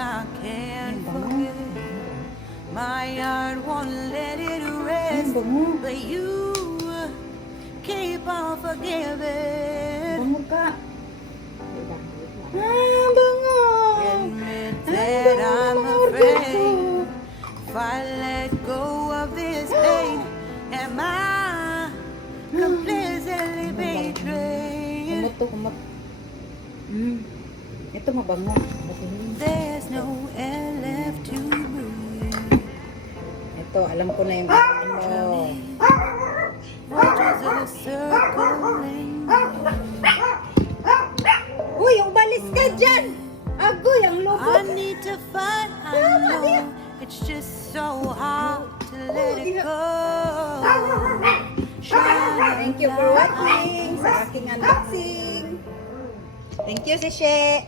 I can't forget. My heart won't let it rest, but you keep on forgiving. Bango ka. Bango. Admit that I'm afraid if I let go of this pain, am I completely betrayed? Kumot. Ito mabango. There's no air left to breathe. Ito, alam ko na yung bango mo. Waters are circling. Uy, yung balis ka dyan! Agoy, ang lobo! I need to find, I know it's just so hard to let it go. Thank you for watching sa aking unboxing. Thank you, Sishe!